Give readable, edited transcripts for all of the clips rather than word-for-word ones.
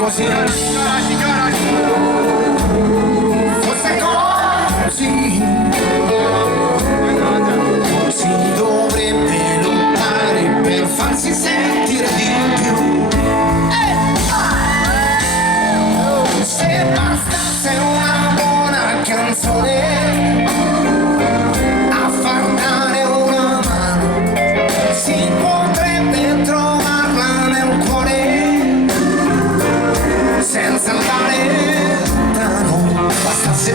così, fosse così, si dovrebbe lottare per farsi sentire di più. Se bastasse una buona canzone a far dare una mano, si potrebbe trovarla nel cuore senza andare lontano. Bastasse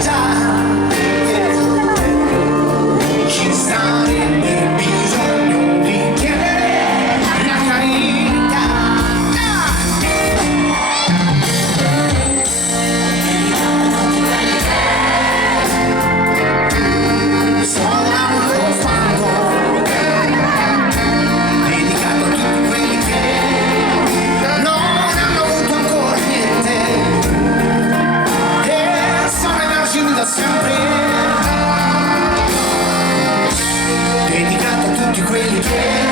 già, ci sarebbe bisogno di chiedere la carità. Suonando fango, dedicato a tutti quelli che non hanno avuto ancora niente e sono emargini da sempre. Dedicato a tutti quelli che